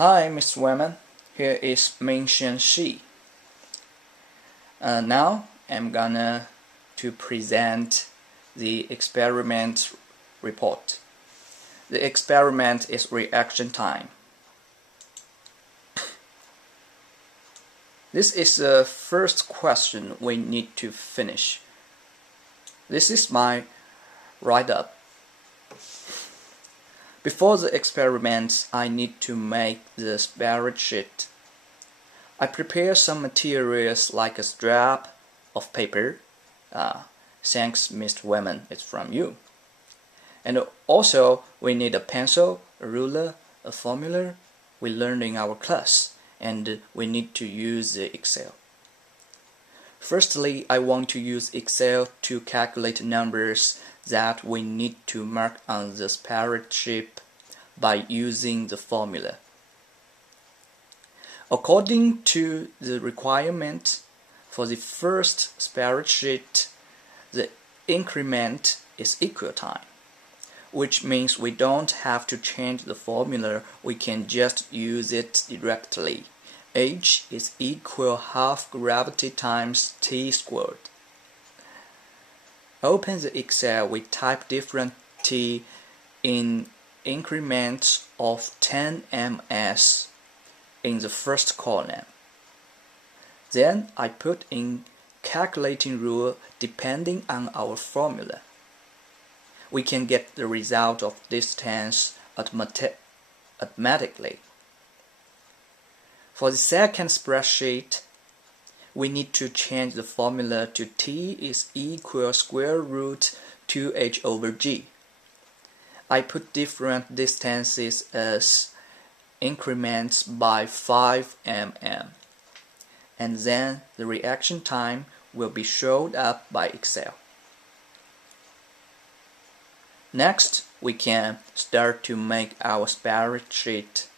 Hi, Miss Women. Here is Mingxian she. Now I'm gonna to present the experiment report. The experiment is reaction time. This is the first question we need to finish. This is my write-up. Before the experiment, I need to make the spreadsheet. I prepare some materials like a strap of paper. Thanks, Mr. Women, it's from you. And also, we need a pencil, a ruler, a formula we learned in our class, and we need to use the Excel. Firstly, I want to use Excel to calculate numbers that we need to mark on the spreadsheet by using the formula. According to the requirement for the first spreadsheet, the increment is equal time, which means we don't have to change the formula, we can just use it directly. H is equal half gravity times t squared. Open the Excel, we type different t in increments of 10 ms in the first column. Then I put in calculating rule depending on our formula. We can get the result of distance automatically. For the second spreadsheet, we need to change the formula to t is equal square root 2h over g. I put different distances as increments by 5 mm, and then the reaction time will be showed up by Excel. Next, we can start to make our spreadsheet.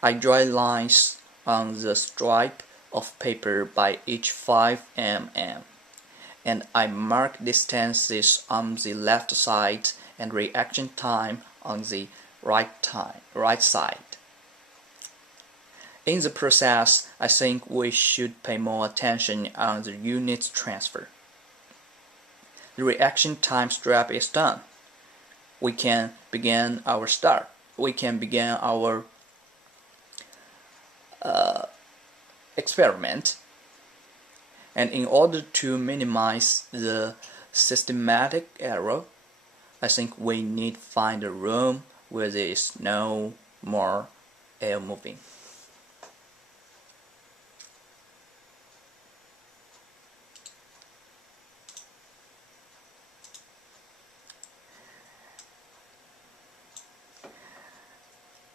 I draw lines on the strip of paper by each 5 mm, and I mark distances on the left side and reaction time on the right side. In the process, I think we should pay more attention on the unit transfer. The reaction time step is done. We can begin our experiment. And in order to minimize the systematic error, I think we need to find a room where there is no more air moving.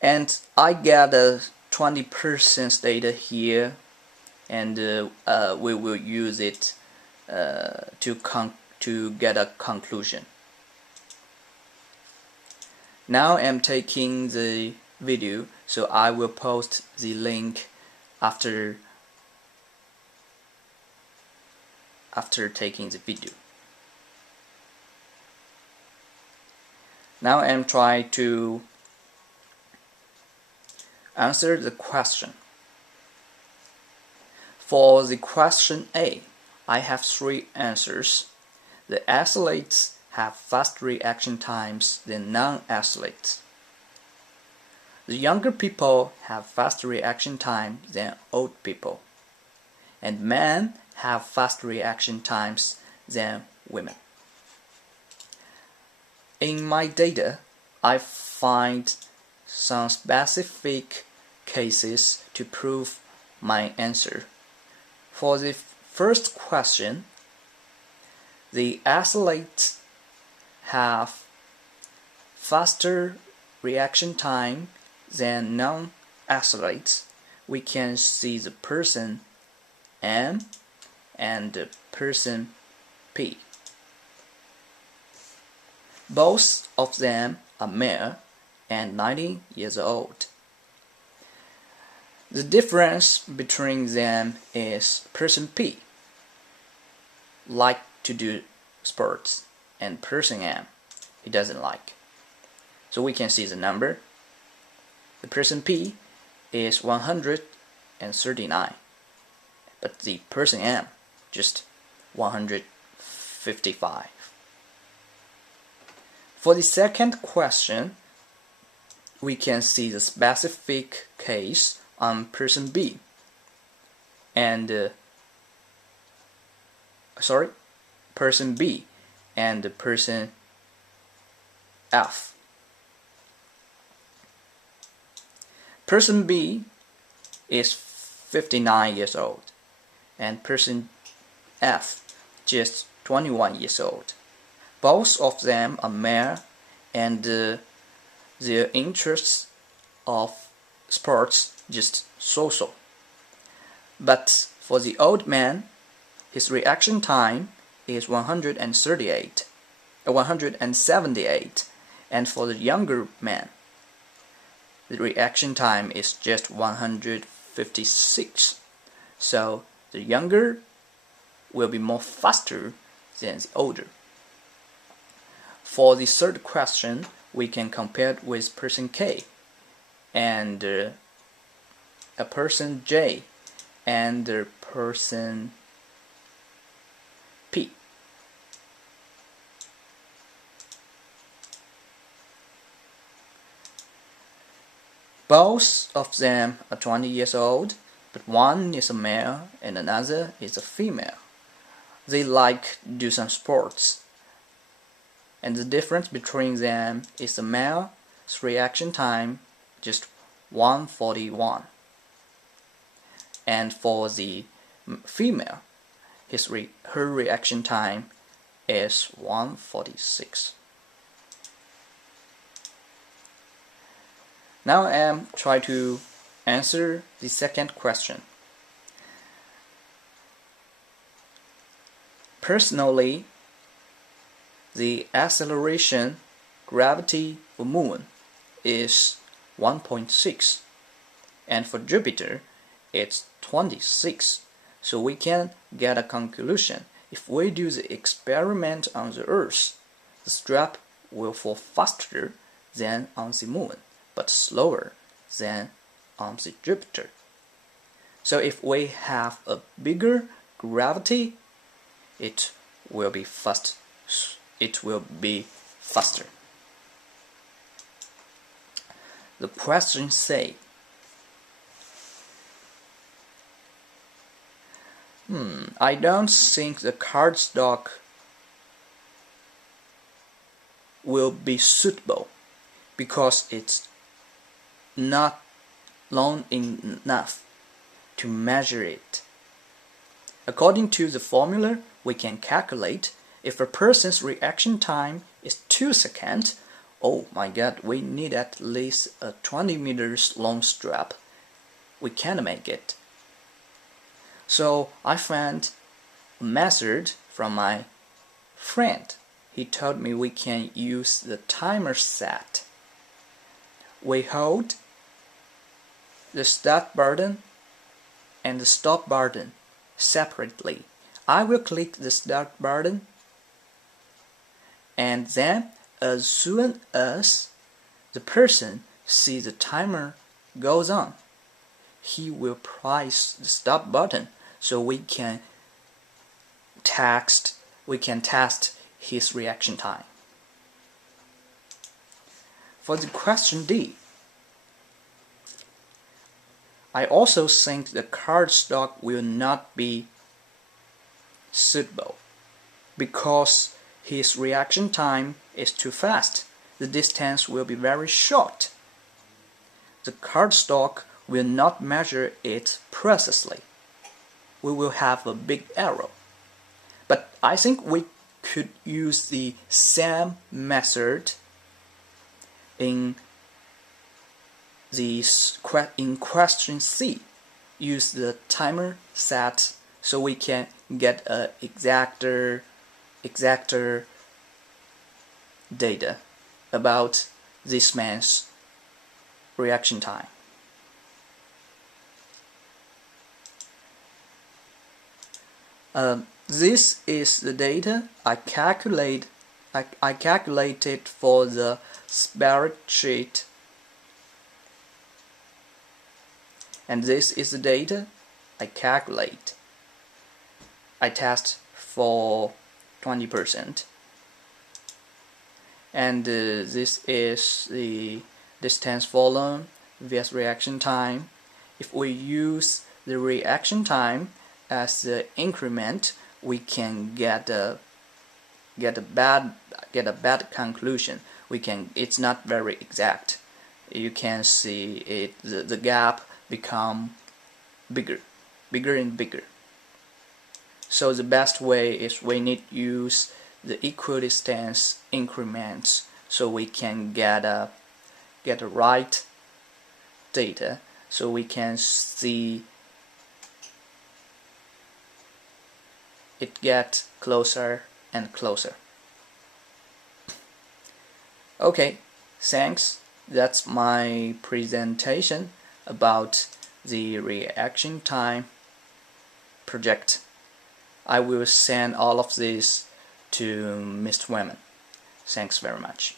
And I get a 20% data here, and we will use it to get a conclusion. Now I'm taking the video, so I will post the link after taking the video. Now I'm trying to answer the question. For the question A, I have 3 answers. The athletes have fast reaction times than non-athletes. The younger people have fast reaction time than old people. And men have fast reaction times than women. In my data, I find some specific cases to prove my answer. For the first question, the athletes have faster reaction time than non-athletes. We can see the person M and the person P. Both of them are male and 90 years old. The difference between them is person P like to do sports and person M he doesn't like. So we can see the number. The person P is 139, but the person M just 155. For the second question, we can see the specific case on person B and person B and person F. Person B is 59 years old and person F just 21 years old. Both of them are male and their interests of sports just so-so. But for the old man, his reaction time is 178, and for the younger man, the reaction time is just 156. So the younger will be more faster than the older. For the third question, we can compare it with person K and a person J and a person P. Both of them are 20 years old, but one is a male and another is a female. They like to do some sports. And the difference between them is the male's reaction time just 141, and for the female, her reaction time is 146. Now I am trying to answer the second question. Personally, the acceleration gravity for Moon is 1.6, and for Jupiter it's 26. So we can get a conclusion. If we do the experiment on the Earth, the strap will fall faster than on the Moon, but slower than on the Jupiter. So if we have a bigger gravity, it will be faster. The question say, I don't think the cardstock will be suitable because it's not long enough to measure it. According to the formula, we can calculate if a person's reaction time is 2 seconds. Oh my god, we need at least a 20 meters long strap. We can't make it. So I found a method from my friend. He told me we can use the timer set. We hold the start button and the stop button separately. I will click the start button, and then as soon as the person sees the timer goes on, he will press the stop button so we can test his reaction time. For the question D, I also think the cardstock will not be suitable because his reaction time is too fast. The distance will be very short. The cardstock will not measure it precisely. We will have a big error. But I think we could use the same method in question C. Use the timer set so we can get a exacter data about this man's reaction time. This is the data I calculated for the spreadsheet And this is the data I calculate. I test for 20%. And this is the distance volume vs reaction time. If we use the reaction time as the increment, we can get a bad conclusion. It's not very exact. You can see it, the gap become bigger and bigger. So the best way is we need to use the equidistance increments so we can get a right data, so we can see it get closer and closer. Okay, thanks. That's my presentation about the reaction time project. I will send all of this to Mr. Wayman. Thanks very much.